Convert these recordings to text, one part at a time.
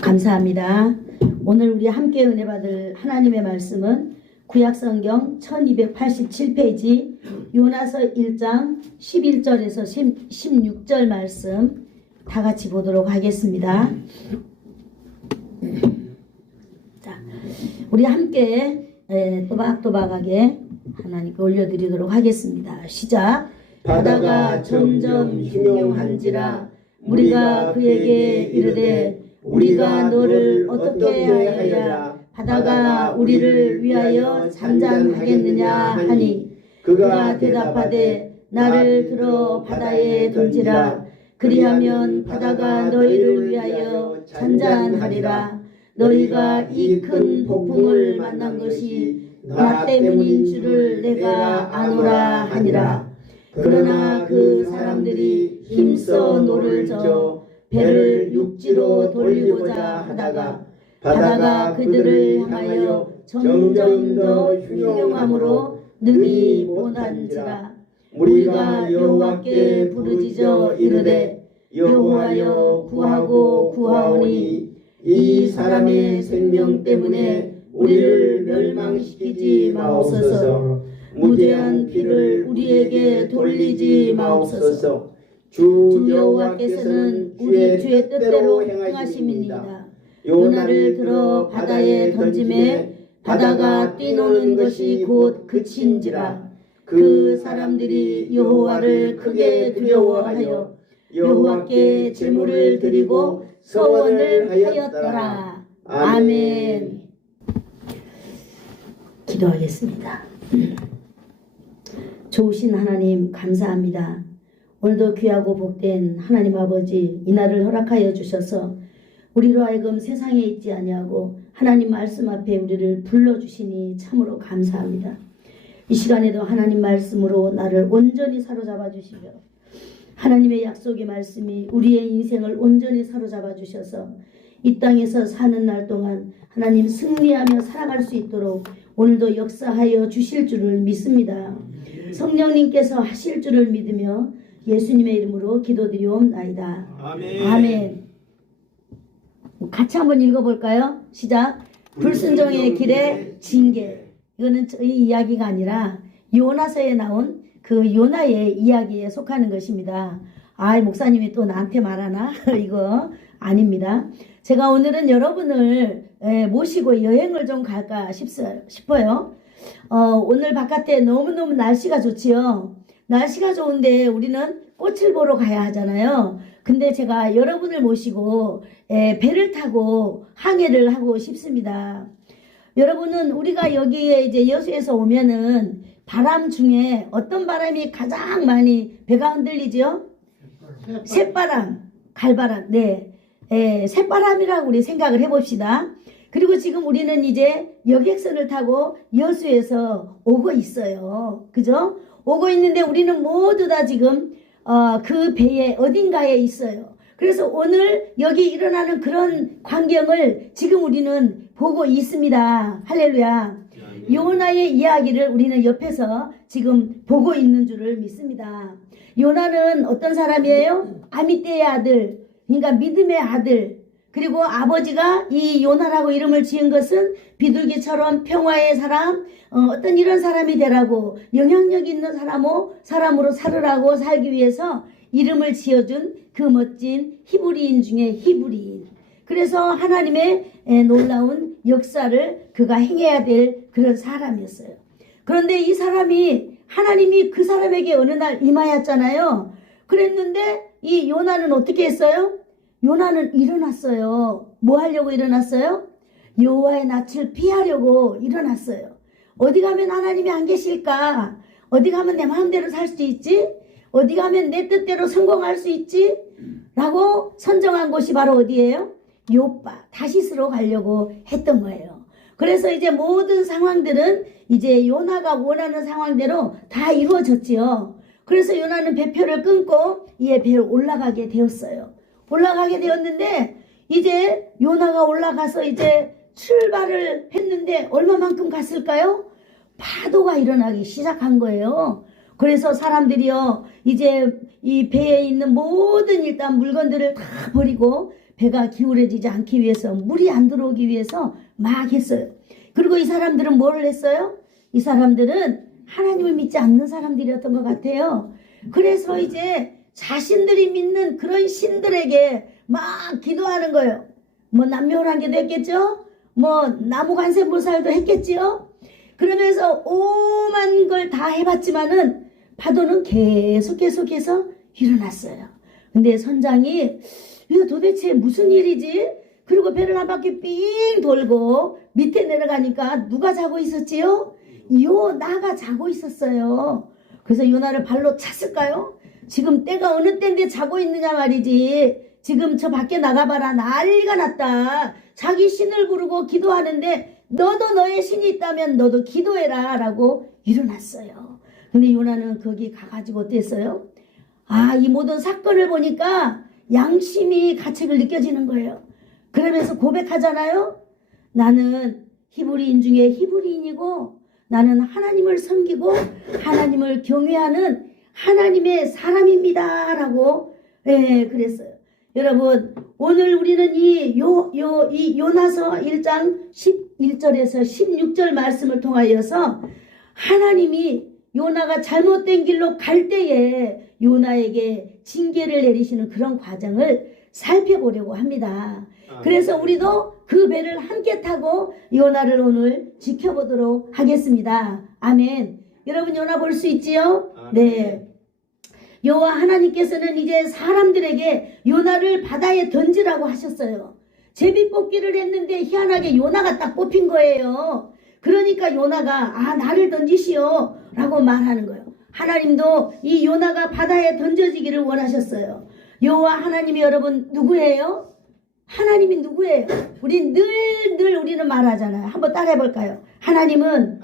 감사합니다. 오늘 우리 함께 은혜 받을 하나님의 말씀은 구약성경 1287페이지 요나서 1장 11절에서 16절 말씀 다 같이 보도록 하겠습니다. 자, 우리 함께 또박또박하게 하나님께 올려드리도록 하겠습니다. 시작. 바다가 점점 흉흉한지라 우리가 그에게 이르되 우리가 너를 어떻게 하여야 바다가 우리를 위하여 잔잔하겠느냐 하니 그가 대답하되 나를 들어 바다에 던지라. 그리하면 바다가 너희를 위하여 잔잔하리라. 너희가 이 큰 폭풍을 만난 것이 나 때문인 줄을 내가 아노라 하니라. 그러나 그 사람들이 힘써 노를 저 배를 육지로 돌리고자 하다가 바다가 그들을 향하여 점점 더 흉흉함으로 능히 못한지라. 우리가 여호와께 부르짖어 이르되 여호와여 구하고 구하오니 이 사람의 생명 때문에 우리를 멸망시키지 마옵소서. 무죄한 피를 우리에게 돌리지 마옵소서. 주 여호와께서는 우리 주의 뜻대로 행하심이니이다. 요나를 들어 바다에 던짐에 바다가 뛰노는 것이 곧 그친지라. 그 사람들이 여호와를 크게 두려워하여 여호와께 제물을 드리고 서원을 하였더라. 아멘. 기도하겠습니다. 좋으신 하나님 감사합니다. 오늘도 귀하고 복된 하나님 아버지 이날을 허락하여 주셔서 우리로 하여금 세상에 있지 아니하고 하나님 말씀 앞에 우리를 불러주시니 참으로 감사합니다. 이 시간에도 하나님 말씀으로 나를 온전히 사로잡아 주시며 하나님의 약속의 말씀이 우리의 인생을 온전히 사로잡아 주셔서 이 땅에서 사는 날 동안 하나님 승리하며 살아갈 수 있도록 오늘도 역사하여 주실 줄을 믿습니다. 성령님께서 하실 줄을 믿으며 예수님의 이름으로 기도드리옵나이다. 아멘. 아멘. 같이 한번 읽어볼까요? 시작. 불순종의 길에 징계. 이거는 저희 이야기가 아니라 요나서에 나온 그 요나의 이야기에 속하는 것입니다. 아, 목사님이 또 나한테 말하나? 이거 아닙니다. 제가 오늘은 여러분을 모시고 여행을 좀 갈까 싶어요. 오늘 바깥에 너무너무 날씨가 좋지요. 날씨가 좋은데 우리는 꽃을 보러 가야 하잖아요. 근데 제가 여러분을 모시고 배를 타고 항해를 하고 싶습니다. 여러분은 우리가 여기에 이제 여수에서 오면은 바람 중에 어떤 바람이 가장 많이 배가 흔들리죠? 새바람, 갈바람. 네, 새바람이라고 우리 생각을 해봅시다. 그리고 지금 우리는 이제 여객선을 타고 여수에서 오고 있어요. 그죠? 오고 있는데 우리는 모두 다 지금 그 배의 어딘가에 있어요. 그래서 오늘 여기 일어나는 그런 광경을 지금 우리는 보고 있습니다. 할렐루야. 요나의 이야기를 우리는 옆에서 지금 보고 있는 줄을 믿습니다. 요나는 어떤 사람이에요? 아미떼의 아들, 그러니까 믿음의 아들. 그리고 아버지가 이 요나라고 이름을 지은 것은 비둘기처럼 평화의 사람, 어떤 이런 사람이 되라고, 영향력 있는 사람으로 살으라고 살기 위해서 이름을 지어준 그 멋진 히브리인 중에 히브리인. 그래서 하나님의 놀라운 역사를 그가 행해야 될 그런 사람이었어요. 그런데 이 사람이 하나님이 그 사람에게 어느 날 임하였잖아요. 그랬는데 이 요나는 어떻게 했어요? 요나는 일어났어요. 뭐 하려고 일어났어요? 여호와의 낯을 피하려고 일어났어요. 어디 가면 하나님이 안 계실까? 어디 가면 내 마음대로 살 수 있지? 어디 가면 내 뜻대로 성공할 수 있지? 라고 선정한 곳이 바로 어디예요? 요빠, 다시스로 가려고 했던 거예요. 그래서 이제 모든 상황들은 이제 요나가 원하는 상황대로 다 이루어졌지요. 그래서 요나는 배표를 끊고 이에 배에 올라가게 되었어요. 올라가게 되었는데 이제 요나가 올라가서 이제 출발을 했는데 얼마만큼 갔을까요? 파도가 일어나기 시작한 거예요. 그래서 사람들이요 이제 이 배에 있는 모든 일단 물건들을 다 버리고 배가 기울어지지 않기 위해서, 물이 안 들어오기 위해서 막 했어요. 그리고 이 사람들은 뭘 했어요? 이 사람들은 하나님을 믿지 않는 사람들이었던 것 같아요. 그래서 이제 자신들이 믿는 그런 신들에게 막 기도하는 거예요. 뭐 남묘란계도 했겠죠? 뭐 나무관세음보살도 했겠지요? 그러면서 오만 걸 다 해봤지만은 파도는 계속해서 일어났어요. 근데 선장이 이거 도대체 무슨 일이지? 그리고 배를 한 바퀴 삥 돌고 밑에 내려가니까 누가 자고 있었지요? 요나가 자고 있었어요. 그래서 요나를 발로 찼을까요? 지금 때가 어느 때인데 자고 있느냐 말이지. 지금 저 밖에 나가봐라, 난리가 났다. 자기 신을 부르고 기도하는데 너도 너의 신이 있다면 너도 기도해라 라고 일어났어요. 근데 요나는 거기 가가지고 어땠어요? 이 모든 사건을 보니까 양심이 가책을 느껴지는 거예요. 그러면서 고백하잖아요. 나는 히브리인 중에 히브리인이고 나는 하나님을 섬기고 하나님을 경외하는 하나님의 사람입니다 라고 그랬어요. 여러분, 오늘 우리는 이 요나서 1장 11절에서 16절 말씀을 통하여서 하나님이 요나가 잘못된 길로 갈 때에 요나에게 징계를 내리시는 그런 과정을 살펴보려고 합니다. 그래서 우리도 그 배를 함께 타고 요나를 오늘 지켜보도록 하겠습니다. 아멘. 여러분, 요나 볼 수 있지요? 네. 여호와 하나님께서는 이제 사람들에게 요나를 바다에 던지라고 하셨어요. 제비뽑기를 했는데 희한하게 요나가 딱 뽑힌 거예요. 그러니까 요나가 나를 던지시오 라고 말하는 거예요. 하나님도 이 요나가 바다에 던져지기를 원하셨어요. 여호와 하나님이 여러분 누구예요? 하나님이 누구예요? 우리 늘 우리는 말하잖아요. 한번 따라해볼까요? 하나님은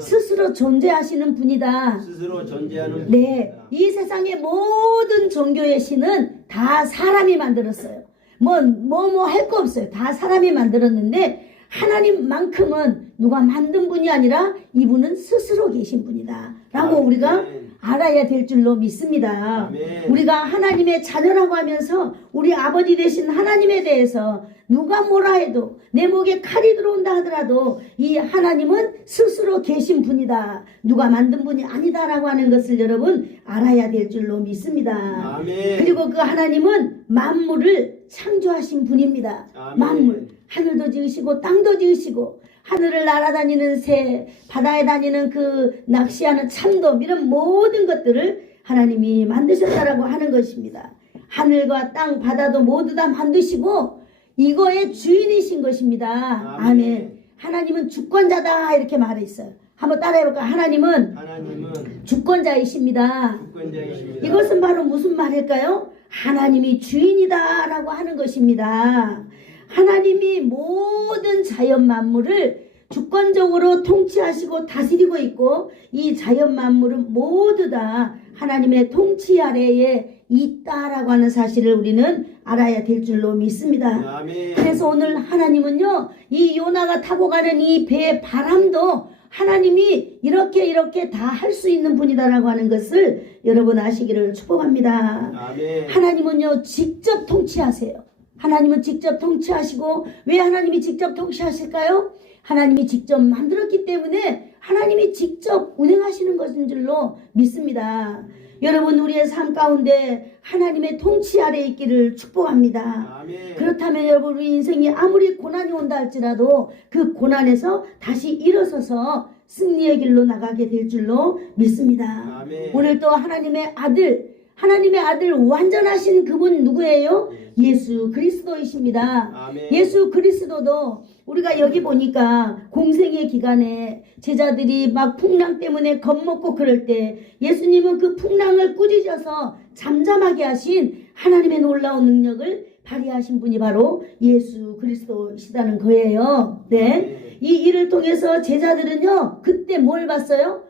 스스로 존재하시는 분이다. 스스로 존재하는 네, 이 세상의 모든 종교의 신은 다 사람이 만들었어요. 뭐 할 거 없어요. 다 사람이 만들었는데 하나님만큼은 누가 만든 분이 아니라 이분은 스스로 계신 분이다 라고 우리가 알아야 될 줄로 믿습니다. 아멘. 우리가 하나님의 자녀라고 하면서 우리 아버지 되신 하나님에 대해서 누가 뭐라 해도 내 목에 칼이 들어온다 하더라도 이 하나님은 스스로 계신 분이다. 누가 만든 분이 아니다라고 하는 것을 여러분 알아야 될 줄로 믿습니다. 아멘. 그리고 그 하나님은 만물을 창조하신 분입니다. 아멘. 만물, 하늘도 지으시고 땅도 지으시고 하늘을 날아다니는 새, 바다에 다니는 그 낚시하는 참돔, 이런 모든 것들을 하나님이 만드셨다라고 하는 것입니다. 하늘과 땅, 바다도 모두 다 만드시고 이거의 주인이신 것입니다. 아멘. 하나님은 주권자다 이렇게 말했어요. 한번 따라해볼까요? 하나님은 주권자이십니다. 이것은 바로 무슨 말일까요? 하나님이 주인이다 라고 하는 것입니다. 하나님이 모든 자연 만물을 주권적으로 통치하시고 다스리고 있고 이 자연 만물은 모두 다 하나님의 통치 아래에 있다라고 하는 사실을 우리는 알아야 될 줄로 믿습니다. 아멘. 그래서 오늘 하나님은요, 이 요나가 타고 가는 이 배의 바람도 하나님이 이렇게 다 할 수 있는 분이다라고 하는 것을 여러분 아시기를 축복합니다. 아멘. 하나님은요 직접 통치하세요. 하나님은 직접 통치하시고, 왜 하나님이 직접 통치하실까요? 하나님이 직접 만들었기 때문에 하나님이 직접 운행하시는 것인 줄로 믿습니다. 여러분, 우리의 삶 가운데 하나님의 통치 아래에 있기를 축복합니다. 아멘. 그렇다면 여러분, 우리 인생이 아무리 고난이 온다 할지라도 그 고난에서 다시 일어서서 승리의 길로 나가게 될 줄로 믿습니다. 아멘. 오늘 또 하나님의 아들 완전하신 그분 누구예요? 예수 그리스도이십니다. 아멘. 예수 그리스도도 우리가 여기 보니까 공생의 기간에 제자들이 막 풍랑 때문에 겁먹고 그럴 때 예수님은 그 풍랑을 꾸짖어서 잠잠하게 하신 하나님의 놀라운 능력을 발휘하신 분이 바로 예수 그리스도시다는 거예요. 네. 이 일을 통해서 제자들은요, 그때 뭘 봤어요?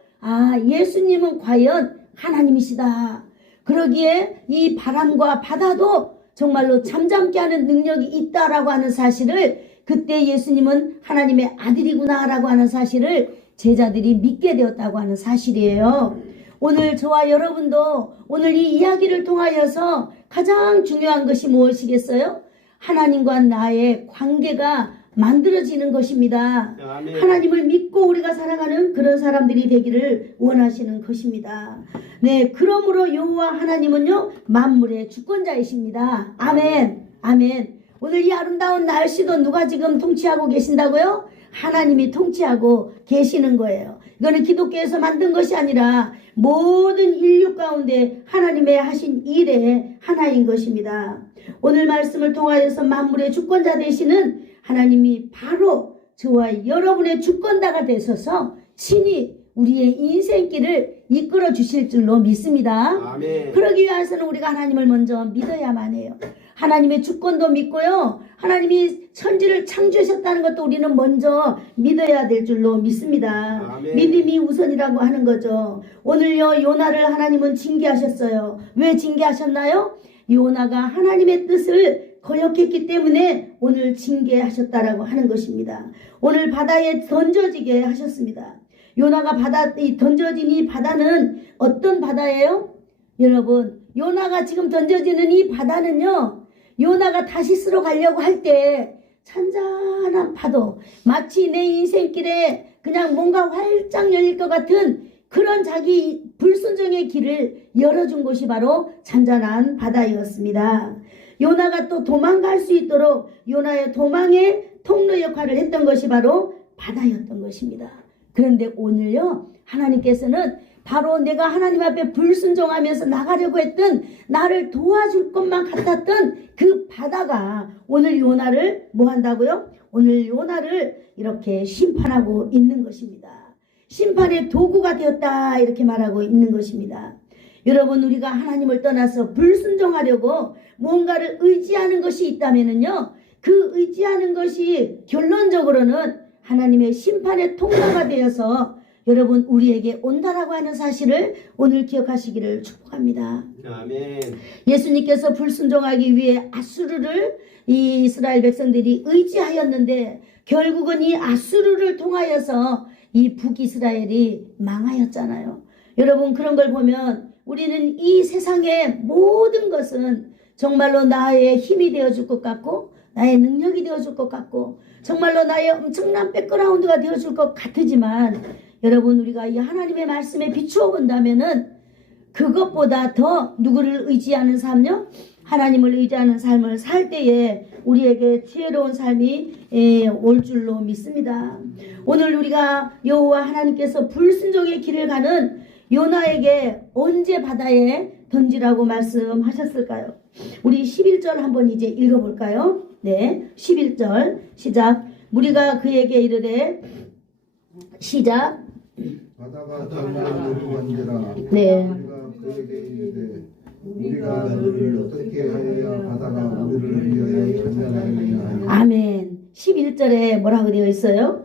예수님은 과연 하나님이시다. 그러기에 이 바람과 바다도 정말로 잠잠게 하는 능력이 있다라고 하는 사실을, 그때 예수님은 하나님의 아들이구나라고 하는 사실을 제자들이 믿게 되었다고 하는 사실이에요. 오늘 저와 여러분도 오늘 이 이야기를 통하여서 가장 중요한 것이 무엇이겠어요? 하나님과 나의 관계가 만들어지는 것입니다. 아멘. 하나님을 믿고 우리가 살아가는 그런 사람들이 되기를 원하시는 것입니다. 네, 그러므로 여호와 하나님은요 만물의 주권자이십니다. 아멘. 아멘. 오늘 이 아름다운 날씨도 누가 지금 통치하고 계신다고요? 하나님이 통치하고 계시는 거예요. 이거는 기독교에서 만든 것이 아니라 모든 인류 가운데 하나님의 하신 일의 하나인 것입니다. 오늘 말씀을 통하여서 만물의 주권자 되시는 하나님이 바로 저와 여러분의 주권자가 되셔서 친히 우리의 인생길을 이끌어 주실 줄로 믿습니다. 아멘. 그러기 위해서는 우리가 하나님을 먼저 믿어야만 해요. 하나님의 주권도 믿고요. 하나님이 천지를 창조하셨다는 것도 우리는 먼저 믿어야 될 줄로 믿습니다. 아멘. 믿음이 우선이라고 하는 거죠. 오늘요 요나를 하나님은 징계하셨어요. 왜 징계하셨나요? 요나가 하나님의 뜻을 거역했기 때문에 오늘 징계하셨다라고 하는 것입니다. 오늘 바다에 던져지게 하셨습니다. 요나가 던져진 이 바다는 어떤 바다예요? 여러분, 요나가 지금 던져지는 이 바다는요, 요나가 다시스로 가려고 할 때 잔잔한 파도, 마치 내 인생길에 그냥 뭔가 활짝 열릴 것 같은 그런 자기 불순종의 길을 열어준 곳이 바로 잔잔한 바다였습니다. 요나가 또 도망갈 수 있도록 요나의 도망의 통로 역할을 했던 것이 바로 바다였던 것입니다. 그런데 오늘요 하나님께서는 바로 내가 하나님 앞에 불순종하면서 나가려고 했던 나를 도와줄 것만 같았던 그 바다가 오늘 요나를 뭐 한다고요? 오늘 요나를 이렇게 심판하고 있는 것입니다. 심판의 도구가 되었다 이렇게 말하고 있는 것입니다. 여러분 우리가 하나님을 떠나서 불순종하려고 뭔가를 의지하는 것이 있다면요 그 의지하는 것이 결론적으로는 하나님의 심판의 통로가 되어서 여러분 우리에게 온다라고 하는 사실을 오늘 기억하시기를 축복합니다. 아멘. 예수님께서 불순종하기 위해 아수르를 이 이스라엘 백성들이 의지하였는데 결국은 이 아수르를 통하여서 이 북이스라엘이 망하였잖아요. 여러분 그런 걸 보면 우리는 이 세상의 모든 것은 정말로 나의 힘이 되어줄 것 같고 나의 능력이 되어줄 것 같고 정말로 나의 엄청난 백그라운드가 되어줄 것 같지만 여러분 우리가 이 하나님의 말씀에 비추어 본다면은 그것보다 더 누구를 의지하는 삶요? 하나님을 의지하는 삶을 살 때에 우리에게 지혜로운 삶이 올 줄로 믿습니다. 오늘 우리가 여호와 하나님께서 불순종의 길을 가는 요나에게 언제 바다에 던지라고 말씀하셨을까요? 우리 11절 한번 이제 읽어볼까요? 네, 11절 시작. 무리가 그에게 이르되 시작. 바다가 잠잠히 누구한지라. 네. 우리가 그에게 이르되 우리가 너를 어떻게 하여야 바다가 우리를 위하여 잠잠하느냐. 아멘. 11절에 뭐라고 되어 있어요?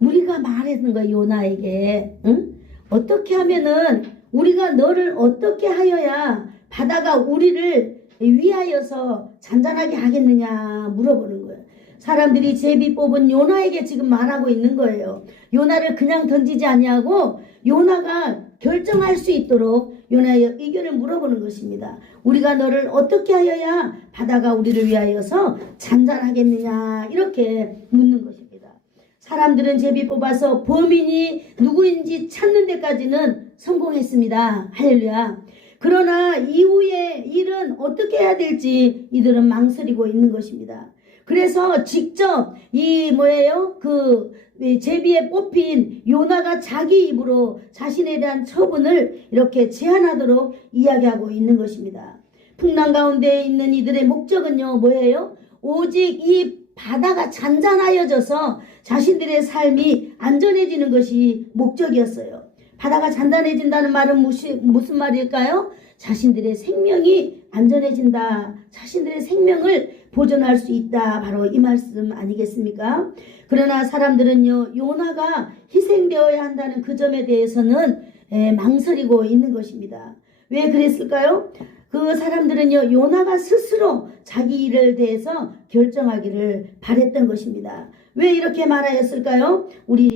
우리가 말했는 거 요나에게 응? 어떻게 하면은 우리가 너를 어떻게 하여야 바다가 우리를 위하여서 잔잔하게 하겠느냐 물어보는 거예요. 사람들이 제비 뽑은 요나에게 지금 말하고 있는 거예요. 요나를 그냥 던지지 아니하고 요나가 결정할 수 있도록 요나의 의견을 물어보는 것입니다. 우리가 너를 어떻게 하여야 바다가 우리를 위하여서 잔잔하겠느냐 이렇게 묻는 것입니다. 사람들은 제비 뽑아서 범인이 누구인지 찾는 데까지는 성공했습니다. 할렐루야. 그러나 이후의 일은 어떻게 해야 될지 이들은 망설이고 있는 것입니다. 그래서 직접 그 제비에 뽑힌 요나가 자기 입으로 자신에 대한 처분을 이렇게 제안하도록 이야기하고 있는 것입니다. 풍랑 가운데 있는 이들의 목적은요 뭐예요? 오직 이 바다가 잔잔하여져서 자신들의 삶이 안전해지는 것이 목적이었어요. 바다가 잔잔해진다는 말은 무슨 말일까요? 자신들의 생명이 안전해진다. 자신들의 생명을 보존할 수 있다. 바로 이 말씀 아니겠습니까? 그러나 사람들은요 요나가 희생되어야 한다는 그 점에 대해서는 망설이고 있는 것입니다. 왜 그랬을까요? 그 사람들은요 요나가 스스로 자기 일에 대해서 결정하기를 바랬던 것입니다. 왜 이렇게 말하였을까요? 우리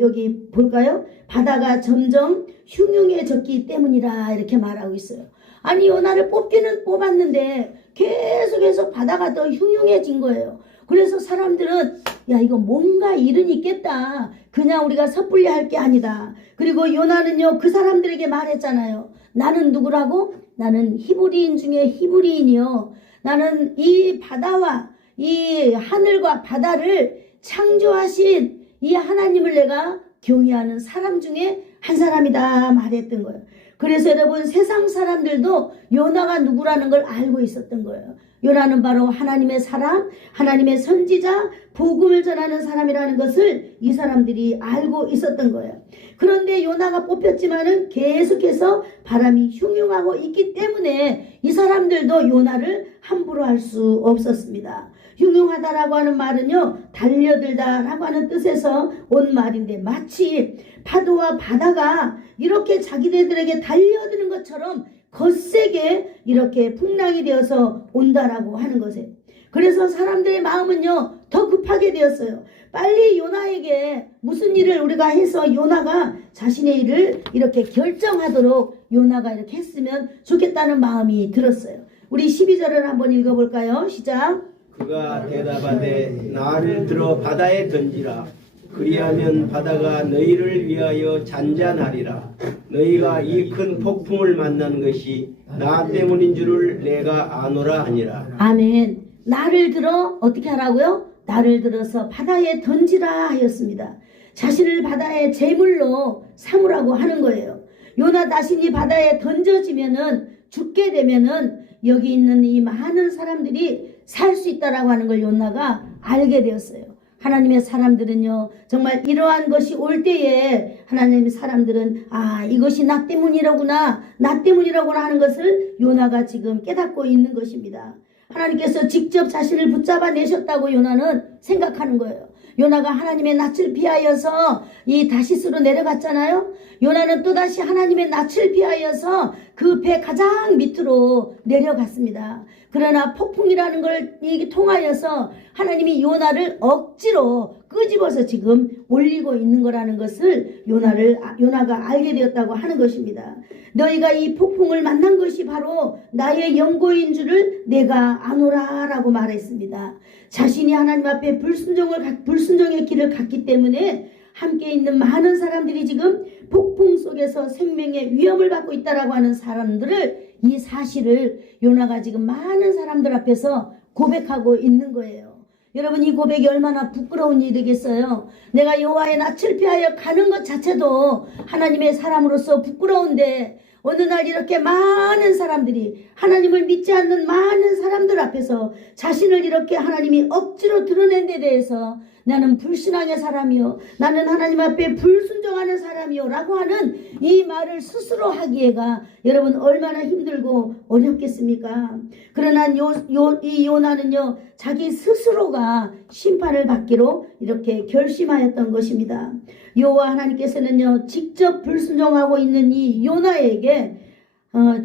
여기 볼까요? 바다가 점점 흉흉해졌기 때문이라 이렇게 말하고 있어요. 아니 요나를 뽑기는 뽑았는데 계속해서 바다가 더 흉흉해진 거예요. 그래서 사람들은 야 이거 뭔가 일은 있겠다. 그냥 우리가 섣불리 할 게 아니다. 그리고 요나는요 그 사람들에게 말했잖아요. 나는 누구라고? 나는 히브리인 중에 히브리인이요. 나는 이 바다와 이 하늘과 바다를 창조하신 이 하나님을 내가 경외하는 사람 중에 한 사람이다 말했던 거예요. 그래서 여러분 세상 사람들도 요나가 누구라는 걸 알고 있었던 거예요. 요나는 바로 하나님의 사람, 하나님의 선지자, 복음을 전하는 사람이라는 것을 이 사람들이 알고 있었던 거예요. 그런데 요나가 뽑혔지만은 계속해서 바람이 흉흉하고 있기 때문에 이 사람들도 요나를 함부로 할 수 없었습니다. 흉흉하다라고 하는 말은요 달려들다라고 하는 뜻에서 온 말인데 마치 파도와 바다가 이렇게 자기네들에게 달려드는 것처럼 거세게 이렇게 풍랑이 되어서 온다라고 하는 것이에요. 그래서 사람들의 마음은요 더 급하게 되었어요. 빨리 요나에게 무슨 일을 우리가 해서 요나가 자신의 일을 이렇게 결정하도록 요나가 이렇게 했으면 좋겠다는 마음이 들었어요. 우리 12절을 한번 읽어볼까요? 시작. 그가 대답하되 나를 들어 바다에 던지라. 그리하면 바다가 너희를 위하여 잔잔하리라. 너희가 이 큰 폭풍을 만난 것이 나 때문인 줄을 내가 아노라 하니라. 아멘. 나를 들어 어떻게 하라고요? 나를 들어서 바다에 던지라 하였습니다. 자신을 바다의 제물로 삼으라고 하는 거예요. 요나 자신이 바다에 던져지면은 죽게 되면은 여기 있는 이 많은 사람들이 살 수 있다라고 하는 걸 요나가 알게 되었어요. 하나님의 사람들은요 정말 이러한 것이 올 때에 하나님의 사람들은 아 이것이 나 때문이라구나 나 때문이라구나 하는 것을 요나가 지금 깨닫고 있는 것입니다. 하나님께서 직접 자신을 붙잡아 내셨다고 요나는 생각하는 거예요. 요나가 하나님의 낯을 피하여서 이 다시스로 내려갔잖아요. 요나는 또다시 하나님의 낯을 피하여서 그 배 가장 밑으로 내려갔습니다. 그러나 폭풍이라는 걸 통하여서 하나님이 요나를 억지로 끄집어서 지금 올리고 있는 거라는 것을 요나가 알게 되었다고 하는 것입니다. 너희가 이 폭풍을 만난 것이 바로 나의 영고인 줄을 내가 아노라 라고 말했습니다. 자신이 하나님 앞에 불순종의 길을 갔기 때문에 함께 있는 많은 사람들이 지금 폭풍 속에서 생명의 위험을 받고 있다라고 하는 사람들을 이 사실을 요나가 지금 많은 사람들 앞에서 고백하고 있는 거예요. 여러분 이 고백이 얼마나 부끄러운 일이겠어요. 내가 여호와의 낯을 피하여 가는 것 자체도 하나님의 사람으로서 부끄러운데 어느 날 이렇게 많은 사람들이 하나님을 믿지 않는 많은 사람들 앞에서 자신을 이렇게 하나님이 억지로 드러낸 데 대해서 나는 불신앙의 사람이요 나는 하나님 앞에 불순종하는 사람이요 라고 하는 이 말을 스스로 하기에가 여러분 얼마나 힘들고 어렵겠습니까? 그러나 이 요나는요 자기 스스로가 심판을 받기로 이렇게 결심하였던 것입니다. 여호와 하나님께서는요 직접 불순종하고 있는 이 요나에게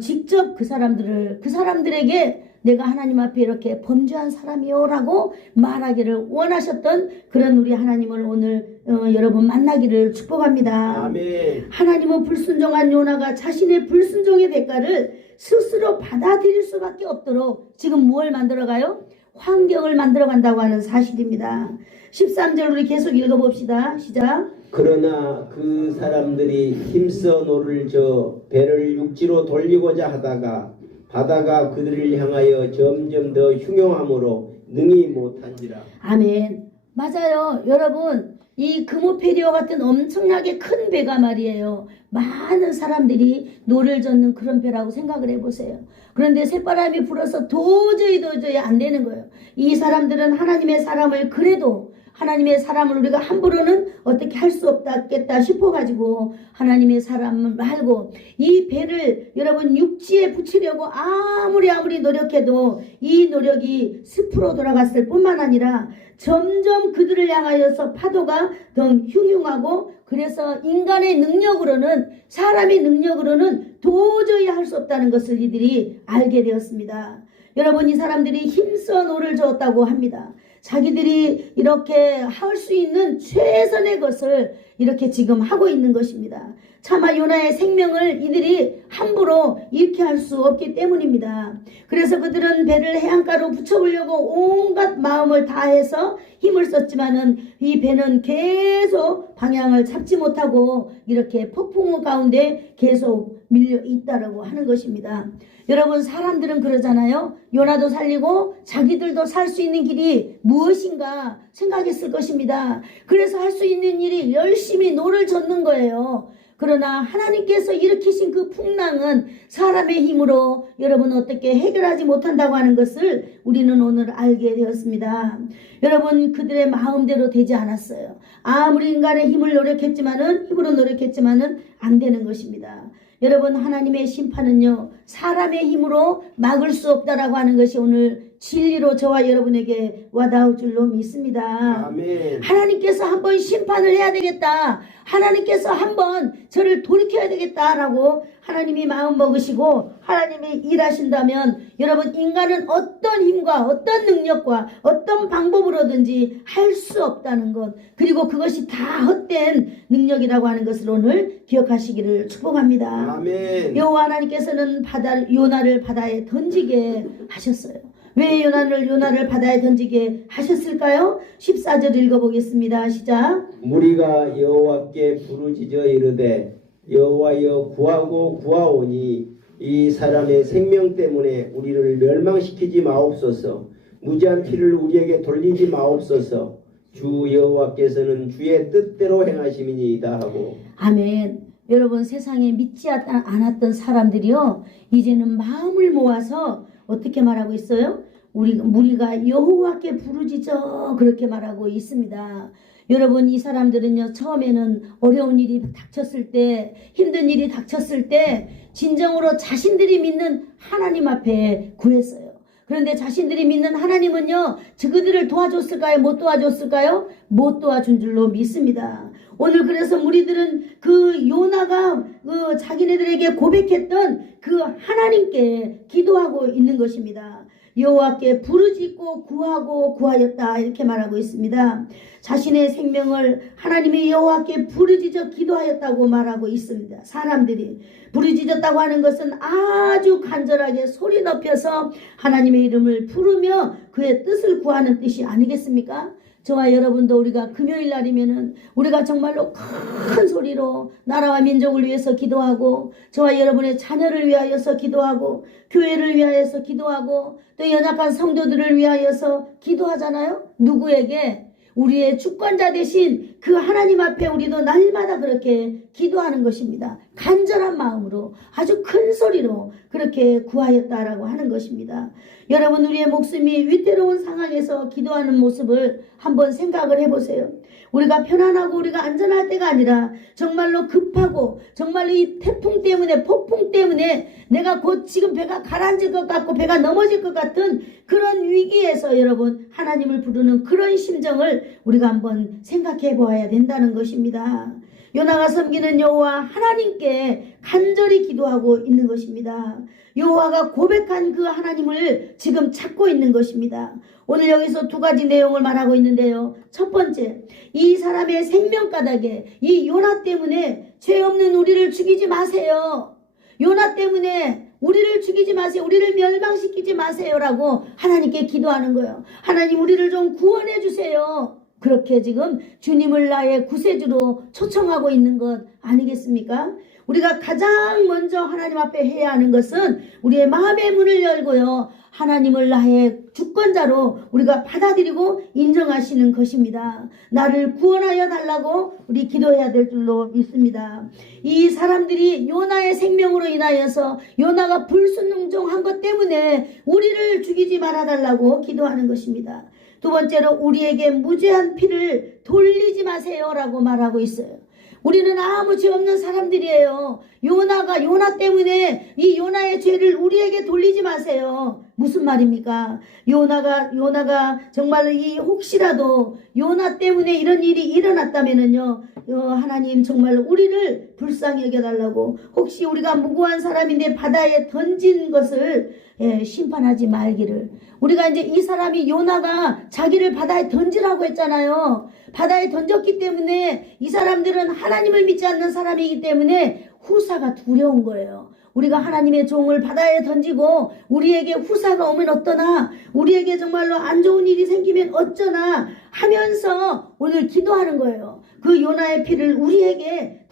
직접 그 사람들에게 내가 하나님 앞에 이렇게 범죄한 사람이요 라고 말하기를 원하셨던 그런 우리 하나님을 오늘 여러분 만나기를 축복합니다. 아멘. 하나님은 불순종한 요나가 자신의 불순종의 대가를 스스로 받아들일 수밖에 없도록 지금 뭘 만들어가요? 환경을 만들어간다고 하는 사실입니다. 13절 우리 계속 읽어봅시다. 시작. 그러나 그 사람들이 힘써 노를 저 배를 육지로 돌리고자 하다가 바다가 그들을 향하여 점점 더 흉흉함으로 능히 못한지라. 아멘. 맞아요. 여러분 이 금오페리와 같은 엄청나게 큰 배가 말이에요. 많은 사람들이 노를 젓는 그런 배라고 생각을 해보세요. 그런데 새바람이 불어서 도저히 안 되는 거예요. 이 사람들은 하나님의 사람을 그래도 하나님의 사람을 우리가 함부로는 어떻게 할 수 없겠다 싶어가지고 하나님의 사람을 말고 이 배를 여러분 육지에 붙이려고 아무리 노력해도 이 노력이 숲으로 돌아갔을 뿐만 아니라 점점 그들을 향하여서 파도가 더 흉흉하고 그래서 인간의 능력으로는 사람의 능력으로는 도저히 할 수 없다는 것을 이들이 알게 되었습니다. 여러분 이 사람들이 힘써 노를 저었다고 합니다. 자기들이 이렇게 할 수 있는 최선의 것을 이렇게 지금 하고 있는 것입니다. 차마 요나의 생명을 이들이 함부로 잃게 할 수 없기 때문입니다. 그래서 그들은 배를 해안가로 붙여보려고 온갖 마음을 다해서 힘을 썼지만은 이 배는 계속 방향을 잡지 못하고 이렇게 폭풍우 가운데 계속 밀려 있다라고 하는 것입니다. 여러분, 사람들은 그러잖아요. 요나도 살리고 자기들도 살 수 있는 길이 무엇인가 생각했을 것입니다. 그래서 할 수 있는 일이 열심히 노를 젓는 거예요. 그러나 하나님께서 일으키신 그 풍랑은 사람의 힘으로 여러분 어떻게 해결하지 못한다고 하는 것을 우리는 오늘 알게 되었습니다. 여러분, 그들의 마음대로 되지 않았어요. 아무리 인간의 힘으로 노력했지만은 안 되는 것입니다. 여러분, 하나님의 심판은요, 사람의 힘으로 막을 수 없다라고 하는 것이 오늘 진리로 저와 여러분에게 와닿을 줄로 믿습니다. 아멘. 하나님께서 한번 심판을 해야 되겠다. 하나님께서 한번 저를 돌이켜야 되겠다라고 하나님이 마음 먹으시고 하나님이 일하신다면 여러분, 인간은 어떤 힘과 어떤 능력과 어떤 방법으로든지 할 수 없다는 것, 그리고 그것이 다 헛된 능력이라고 하는 것을 오늘 기억하시기를 축복합니다. 아멘. 여호와 하나님께서는 요나를 바다에 던지게 하셨어요. 왜 요나를 바다에 던지게 하셨을까요? 14절 읽어보겠습니다. 시작. 무리가 여호와께 부르짖어 이르되 여호와여 구하고 구하오니 이 사람의 생명 때문에 우리를 멸망시키지 마옵소서. 무지한 피를 우리에게 돌리지 마옵소서. 주 여호와께서는 주의 뜻대로 행하심이니이다 하고. 아멘. 여러분, 세상에 믿지 않았던 사람들이요, 이제는 마음을 모아서 어떻게 말하고 있어요? 무리가 여호와께 부르짖어 그렇게 말하고 있습니다. 여러분, 이 사람들은요, 처음에는 어려운 일이 닥쳤을 때, 힘든 일이 닥쳤을 때 진정으로 자신들이 믿는 하나님 앞에 구했어요. 그런데 자신들이 믿는 하나님은요, 그들을 도와줬을까요? 못 도와줬을까요? 못 도와준 줄로 믿습니다. 오늘 그래서 무리들은 그 요나가 자기네들에게 고백했던 그 하나님께 기도하고 있는 것입니다. 여호와께 부르짖고 구하고 구하였다, 이렇게 말하고 있습니다. 자신의 생명을 하나님이 여호와께 부르짖어 기도하였다고 말하고 있습니다. 사람들이 부르짖었다고 하는 것은 아주 간절하게 소리 높여서 하나님의 이름을 부르며 그의 뜻을 구하는 뜻이 아니겠습니까? 저와 여러분도 우리가 금요일 날이면은 우리가 정말로 큰 소리로 나라와 민족을 위해서 기도하고, 저와 여러분의 자녀를 위하여서 기도하고, 교회를 위하여서 기도하고, 또 연약한 성도들을 위하여서 기도하잖아요. 누구에게? 우리의 주권자 되신 그 하나님 앞에 우리도 날마다 그렇게 기도하는 것입니다. 간절한 마음으로 아주 큰 소리로 그렇게 구하였다라고 하는 것입니다. 여러분, 우리의 목숨이 위태로운 상황에서 기도하는 모습을 한번 생각을 해보세요. 우리가 편안하고 우리가 안전할 때가 아니라 정말로 급하고, 정말로 이 태풍 때문에, 폭풍 때문에 내가 곧 지금 배가 가라앉을 것 같고 배가 넘어질 것 같은 그런 위기에서 여러분, 하나님을 부르는 그런 심정을 우리가 한번 생각해 보아야 된다는 것입니다. 요나가 섬기는 여호와 하나님께 간절히 기도하고 있는 것입니다. 여호와가 고백한 그 하나님을 지금 찾고 있는 것입니다. 오늘 여기서 두 가지 내용을 말하고 있는데요. 첫 번째, 이 사람의 생명가닥에 이 요나 때문에 죄 없는 우리를 죽이지 마세요. 요나 때문에 우리를 죽이지 마세요. 우리를 멸망시키지 마세요라고 하나님께 기도하는 거예요. 하나님, 우리를 좀 구원해 주세요. 그렇게 지금 주님을 나의 구세주로 초청하고 있는 것 아니겠습니까? 우리가 가장 먼저 하나님 앞에 해야 하는 것은 우리의 마음의 문을 열고요, 하나님을 나의 주권자로 우리가 받아들이고 인정하시는 것입니다. 나를 구원하여 달라고 우리 기도해야 될 줄로 믿습니다. 이 사람들이 요나의 생명으로 인하여서 요나가 불순종한 것 때문에 우리를 죽이지 말아달라고 기도하는 것입니다. 두 번째로, 우리에게 무죄한 피를 돌리지 마세요라고 말하고 있어요. 우리는 아무 죄 없는 사람들이에요. 요나 때문에 이 요나의 죄를 우리에게 돌리지 마세요. 무슨 말입니까? 요나가 정말로 혹시라도 요나 때문에 이런 일이 일어났다면은요, 하나님 정말로 우리를 불쌍히 여겨달라고, 혹시 우리가 무고한 사람인데 바다에 던진 것을 심판하지 말기를. 우리가 이제 이 사람이 요나가 자기를 바다에 던지라고 했잖아요. 바다에 던졌기 때문에 이 사람들은 하나님을 믿지 않는 사람이기 때문에 후사가 두려운 거예요. 우리가 하나님의 종을 바다에 던지고 우리에게 후사가 오면 어떠나, 우리에게 정말로 안 좋은 일이 생기면 어쩌나 하면서 오늘 기도하는 거예요. 그 요나의 피를 우리에게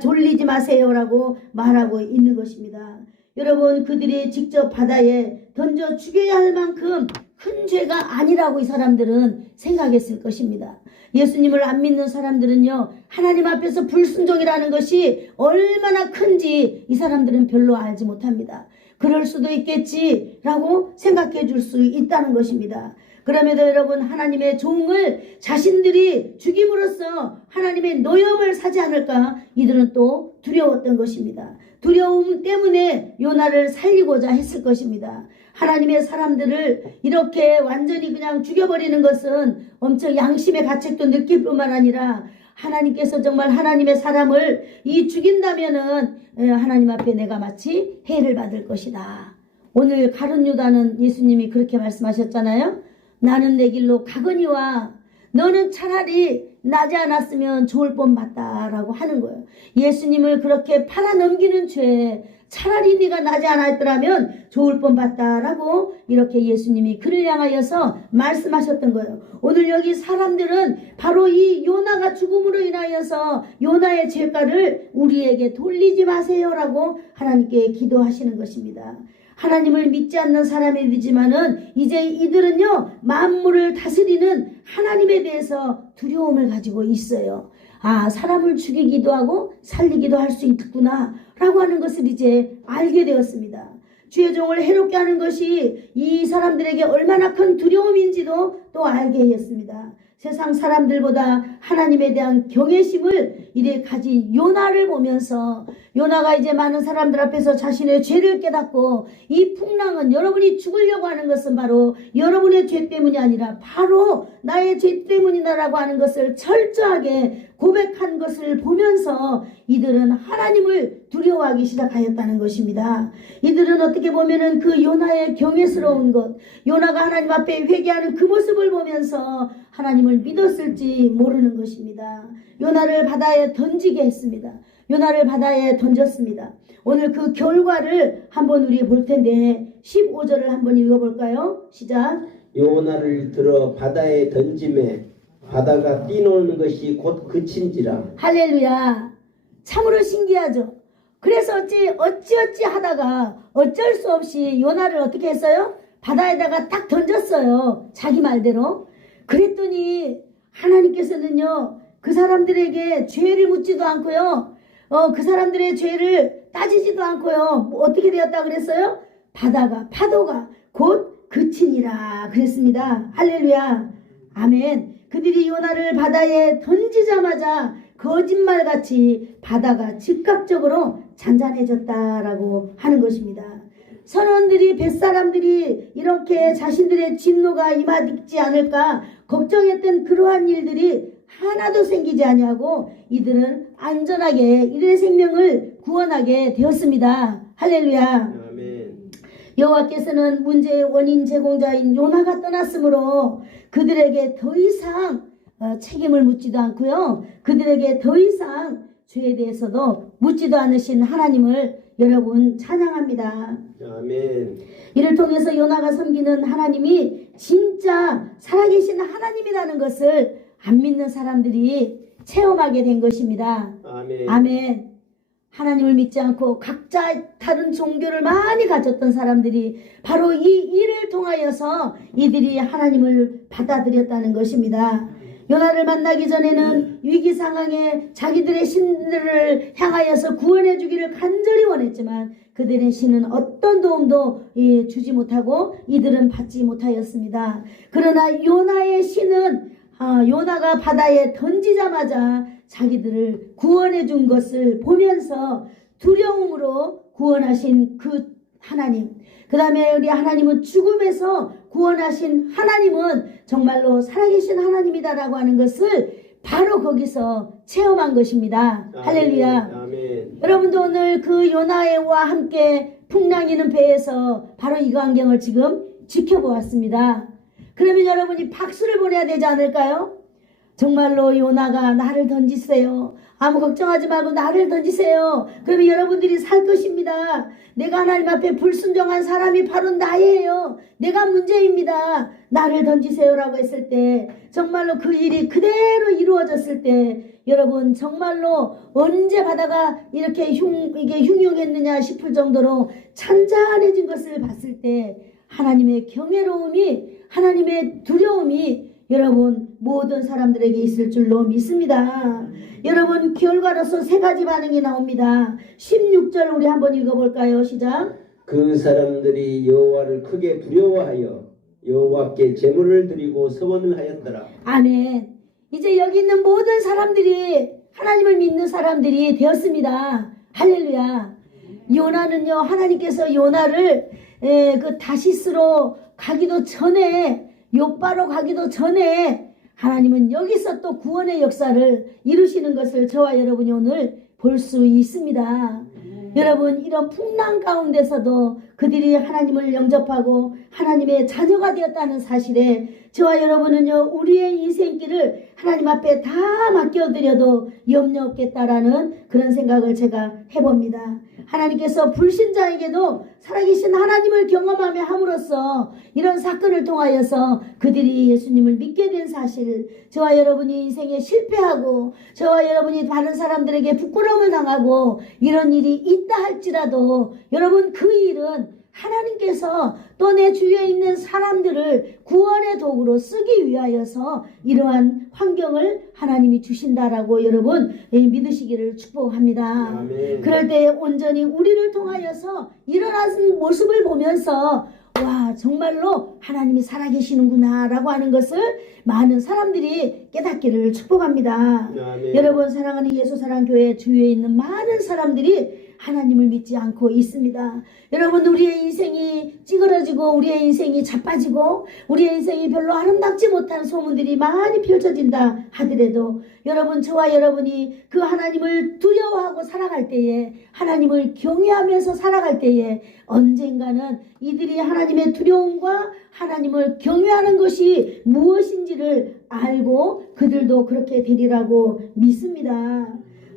돌리지 마세요라고 말하고 있는 것입니다. 여러분, 그들이 직접 바다에 던져 죽여야 할 만큼 큰 죄가 아니라고 이 사람들은 생각했을 것입니다. 예수님을 안 믿는 사람들은요, 하나님 앞에서 불순종이라는 것이 얼마나 큰지 이 사람들은 별로 알지 못합니다. 그럴 수도 있겠지라고 생각해 줄 수 있다는 것입니다. 그럼에도 여러분, 하나님의 종을 자신들이 죽임으로써 하나님의 노염을 사지 않을까 이들은 또 두려웠던 것입니다. 두려움 때문에 요나를 살리고자 했을 것입니다. 하나님의 사람들을 이렇게 완전히 그냥 죽여버리는 것은 엄청 양심의 가책도 느낄 뿐만 아니라 하나님께서 정말 하나님의 사람을 죽인다면은 하나님 앞에 내가 마치 해를 받을 것이다. 오늘 가룟 유다는 예수님이 그렇게 말씀하셨잖아요. 나는 내 길로 가거니와 너는 차라리 나지 않았으면 좋을 뻔맞다라고 하는 거예요. 예수님을 그렇게 팔아넘기는 죄, 차라리 네가 나지 않았더라면 좋을 뻔봤다라고 이렇게 예수님이 그를 향하여서 말씀하셨던 거예요. 오늘 여기 사람들은 바로 이 요나가 죽음으로 인하여서 요나의 죄가를 우리에게 돌리지 마세요라고 하나님께 기도하시는 것입니다. 하나님을 믿지 않는 사람이지만은 이제 이들은요, 만물을 다스리는 하나님에 대해서 두려움을 가지고 있어요. 아, 사람을 죽이기도 하고 살리기도 할 수 있구나 라고 하는 것을 이제 알게 되었습니다. 주의 종을 해롭게 하는 것이 이 사람들에게 얼마나 큰 두려움인지도 또 알게 되었습니다. 세상 사람들보다 하나님에 대한 경외심을 이래 가진 요나를 보면서, 요나가 이제 많은 사람들 앞에서 자신의 죄를 깨닫고, 이 풍랑은 여러분이 죽으려고 하는 것은 바로 여러분의 죄 때문이 아니라 바로 나의 죄 때문이다라고 하는 것을 철저하게 고백한 것을 보면서 이들은 하나님을 두려워하기 시작하였다는 것입니다. 이들은 어떻게 보면은 그 요나의 경외스러운 것, 요나가 하나님 앞에 회개하는 그 모습을 보면서 하나님을 믿었을지 모르는 것입니다. 요나를 바다에 던지게 했습니다. 요나를 바다에 던졌습니다. 오늘 그 결과를 한번 우리 볼 텐데 15절을 한번 읽어볼까요? 시작. 요나를 들어 바다에 던짐에 바다가 뛰노는 것이 곧 그친지라. 할렐루야. 참으로 신기하죠. 그래서 어찌 하다가 어쩔 수 없이 요나를 어떻게 했어요? 바다에다가 딱 던졌어요. 자기 말대로. 그랬더니 하나님께서는요, 그 사람들에게 죄를 묻지도 않고요, 그 사람들의 죄를 따지지도 않고요, 어떻게 되었다 그랬어요? 파도가 곧 그치니라 그랬습니다. 할렐루야. 아멘. 그들이 요나를 바다에 던지자마자 거짓말같이 바다가 즉각적으로 잔잔해졌다라고 하는 것입니다. 선원들이, 뱃사람들이 이렇게 자신들의 진노가 임하지 않을까 걱정했던 그러한 일들이 하나도 생기지 아니하고 이들은 안전하게 이들의 생명을 구원하게 되었습니다. 할렐루야. 아멘. 여호와께서는 문제의 원인 제공자인 요나가 떠났으므로 그들에게 더 이상 책임을 묻지도 않고요, 그들에게 더 이상 죄에 대해서도 묻지도 않으신 하나님을 여러분 찬양합니다. 아멘. 이를 통해서 요나가 섬기는 하나님이 진짜 살아계신 하나님이라는 것을 안 믿는 사람들이 체험하게 된 것입니다. 아멘. 아멘. 하나님을 믿지 않고 각자 다른 종교를 많이 가졌던 사람들이 바로 이 일을 통하여서 이들이 하나님을 받아들였다는 것입니다. 요나를 만나기 전에는 위기 상황에 자기들의 신들을 향하여서 구원해 주기를 간절히 원했지만 그들의 신은 어떤 도움도 주지 못하고 이들은 받지 못하였습니다. 그러나 요나의 신은 요나가 바다에 던지자마자 자기들을 구원해 준 것을 보면서 두려움으로 구원하신 그 하나님, 그 다음에 우리 하나님은 죽음에서 구원하신 하나님은 정말로 살아계신 하나님이다라고 하는 것을 바로 거기서 체험한 것입니다. 할렐루야. 아멘. 여러분도 오늘 그 요나와 함께 풍랑이는 배에서 바로 이 광경을 지금 지켜보았습니다. 그러면 여러분이 박수를 보내야 되지 않을까요? 정말로 요나가 나를 던지세요. 아무 걱정하지 말고 나를 던지세요. 그러면 여러분들이 살 것입니다. 내가 하나님 앞에 불순종한 사람이 바로 나예요. 내가 문제입니다. 나를 던지세요라고 했을 때 정말로 그 일이 그대로 이루어졌을 때 여러분 정말로 언제 바다가 이렇게 이게 흉흉했느냐 싶을 정도로 찬찬해진 것을 봤을 때 하나님의 경외로움이 하나님의 두려움이 여러분 모든 사람들에게 있을 줄로 믿습니다. 여러분 결과로서 세 가지 반응이 나옵니다. 16절 우리 한번 읽어볼까요? 시작. 그 사람들이 여호와를 크게 두려워하여 여호와께 제물을 드리고 서원을 하였더라. 아멘. 이제 여기 있는 모든 사람들이 하나님을 믿는 사람들이 되었습니다. 할렐루야. 요나는요 하나님께서 요나를 그 다시스로 가기도 전에 요바로 가기도 전에 하나님은 여기서 또 구원의 역사를 이루시는 것을 저와 여러분이 오늘 볼 수 있습니다. 여러분 이런 풍랑 가운데서도 그들이 하나님을 영접하고 하나님의 자녀가 되었다는 사실에 저와 여러분은요 우리의 인생길을 하나님 앞에 다 맡겨드려도 염려 없겠다라는 그런 생각을 제가 해봅니다. 하나님께서 불신자에게도 살아계신 하나님을 경험하며 함으로써 이런 사건을 통하여서 그들이 예수님을 믿게 된 사실, 저와 여러분이 인생에 실패하고 저와 여러분이 다른 사람들에게 부끄러움을 당하고 이런 일이 있다 할지라도 여러분 그 일은 하나님께서 또 내 주위에 있는 사람들을 구원의 도구로 쓰기 위하여서 이러한 환경을 하나님이 주신다라고 여러분 믿으시기를 축복합니다. 아멘. 그럴 때 온전히 우리를 통하여서 일어나는 모습을 보면서 와 정말로 하나님이 살아계시는구나 라고 하는 것을 많은 사람들이 깨닫기를 축복합니다. 아멘. 여러분 사랑하는 예수사랑교회 주위에 있는 많은 사람들이 하나님을 믿지 않고 있습니다. 여러분 우리의 인생이 찌그러지고 우리의 인생이 자빠지고 우리의 인생이 별로 아름답지 못한 소문들이 많이 펼쳐진다 하더라도 여러분 저와 여러분이 그 하나님을 두려워하고 살아갈 때에 하나님을 경외하면서 살아갈 때에 언젠가는 이들이 하나님의 두려움과 하나님을 경외하는 것이 무엇인지를 알고 그들도 그렇게 되리라고 믿습니다.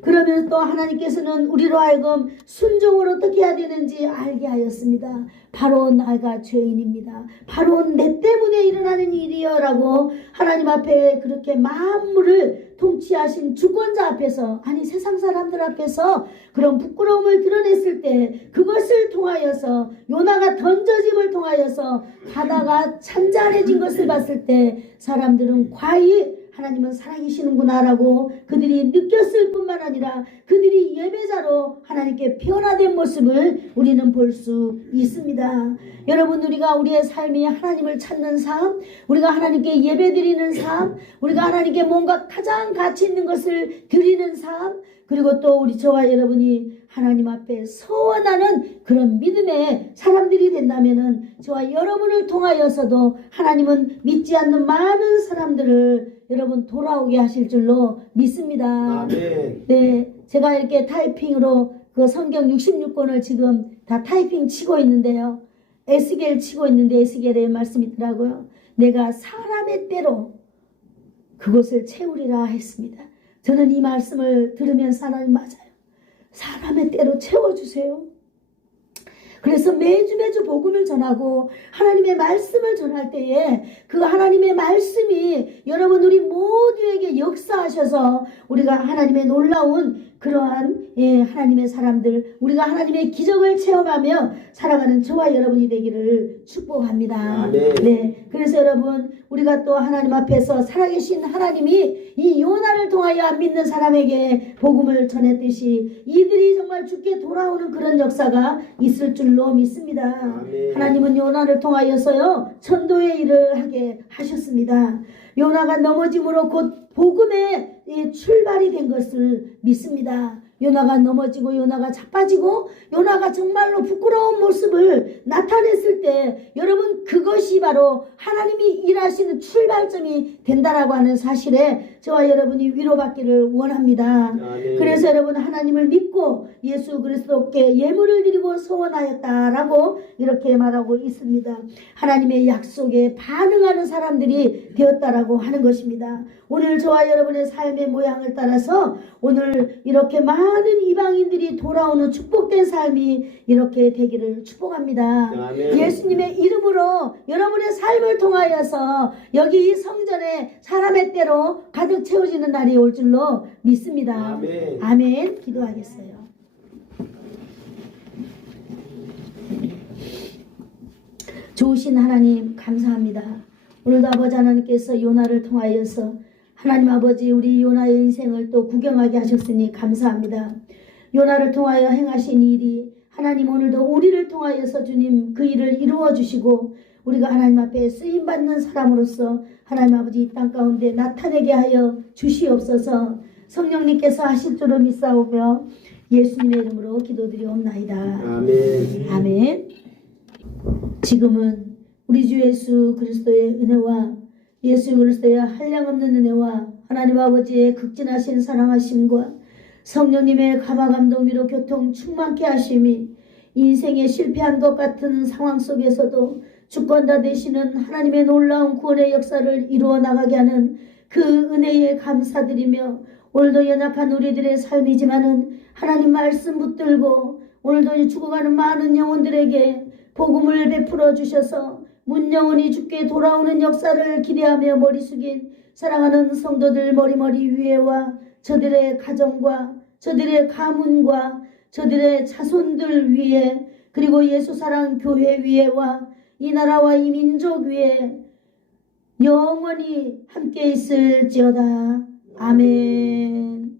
그러면 또 하나님께서는 우리로 하여금 순종을 어떻게 해야 되는지 알게 하였습니다. 바로 나가 죄인입니다. 바로 내 때문에 일어나는 일이여 라고 하나님 앞에 그렇게 만물을 통치하신 주권자 앞에서 아니 세상 사람들 앞에서 그런 부끄러움을 드러냈을 때 그것을 통하여서 요나가 던져짐을 통하여서 바다가 찬잔해진 것을 봤을 때 사람들은 과히 하나님은 살아계시는구나 라고 그들이 느꼈을 뿐만 아니라 그들이 예배자로 하나님께 변화된 모습을 우리는 볼 수 있습니다. 여러분 우리가 우리의 삶이 하나님을 찾는 삶, 우리가 하나님께 예배드리는 삶, 우리가 하나님께 뭔가 가장 가치 있는 것을 드리는 삶, 그리고 또 우리 저와 여러분이 하나님 앞에 서원하는 그런 믿음의 사람들이 된다면은 저와 여러분을 통하여서도 하나님은 믿지 않는 많은 사람들을 여러분 돌아오게 하실 줄로 믿습니다. 아멘. 네, 제가 이렇게 타이핑으로 그 성경 66권을 지금 다 타이핑 치고 있는데요. 에스겔 치고 있는데 에스겔의 말씀이 있더라고요. 내가 사람의 때로 그곳을 채우리라 했습니다. 저는 이 말씀을 들으면서 하나님 맞아요. 사람의 때로 채워주세요. 그래서 매주 복음을 전하고 하나님의 말씀을 전할 때에 그 하나님의 말씀이 여러분 우리 모두에게 역사하셔서 우리가 하나님의 놀라운 그러한 하나님의 사람들 우리가 하나님의 기적을 체험하며 살아가는 저와 여러분이 되기를 축복합니다. 아멘. 네, 그래서 여러분 우리가 또 하나님 앞에서 살아계신 하나님이 이 요나를 통하여 안 믿는 사람에게 복음을 전했듯이 이들이 정말 주께 돌아오는 그런 역사가 있을 줄로 믿습니다. 아멘. 하나님은 요나를 통하여서요 천도의 일을 하게 하셨습니다. 요나가 넘어짐으로 곧 복음의 출발이 된 것을 믿습니다. 요나가 넘어지고 요나가 자빠지고 요나가 정말로 부끄러운 모습을 나타냈을 때 여러분 그것이 바로 하나님이 일하시는 출발점이 된다라고 하는 사실에 저와 여러분이 위로받기를 원합니다. 아멘. 그래서 여러분 하나님을 믿고 예수 그리스도께 예물을 드리고 소원하였다라고 이렇게 말하고 있습니다. 하나님의 약속에 반응하는 사람들이 되었다라고 하는 것입니다. 오늘 저와 여러분의 삶의 모양을 따라서 오늘 이렇게 많은 이방인들이 돌아오는 축복된 삶이 이렇게 되기를 축복합니다. 아멘. 예수님의 이름으로 여러분의 삶을 통하여서 여기 이 성전에 사람의 때로 가득 채워지는 날이 올 줄로 믿습니다. 아멘. 아멘. 기도하겠어요. 좋으신 하나님 감사합니다. 오늘도 아버지 하나님께서 요나를 통하여서 하나님 아버지 우리 요나의 인생을 또 구경하게 하셨으니 감사합니다. 요나를 통하여 행하신 일이 하나님 오늘도 우리를 통하여서 주님 그 일을 이루어 주시고 우리가 하나님 앞에 쓰임받는 사람으로서 하나님 아버지 이 땅 가운데 나타내게 하여 주시옵소서. 성령님께서 하실 줄을 믿사오며 예수님의 이름으로 기도드리옵나이다. 아멘. 아멘. 지금은 우리 주 예수 그리스도의 은혜와 예수 그리스도의 한량없는 은혜와 하나님 아버지의 극진하신 사랑하심과 성령님의 감화감동 위로 교통 충만케 하심이 인생에 실패한 것 같은 상황 속에서도 주권자 되시는 하나님의 놀라운 구원의 역사를 이루어 나가게 하는 그 은혜에 감사드리며 오늘도 연약한 우리들의 삶이지만은 하나님 말씀 붙들고 오늘도 죽어가는 많은 영혼들에게 복음을 베풀어 주셔서 문영원이 주께 돌아오는 역사를 기대하며 머리 숙인 사랑하는 성도들 머리머리 위에와 저들의 가정과 저들의 가문과 저들의 자손들 위에 그리고 예수사랑 교회 위에와 이 나라와 이 민족 위에 영원히 함께 있을지어다. 아멘.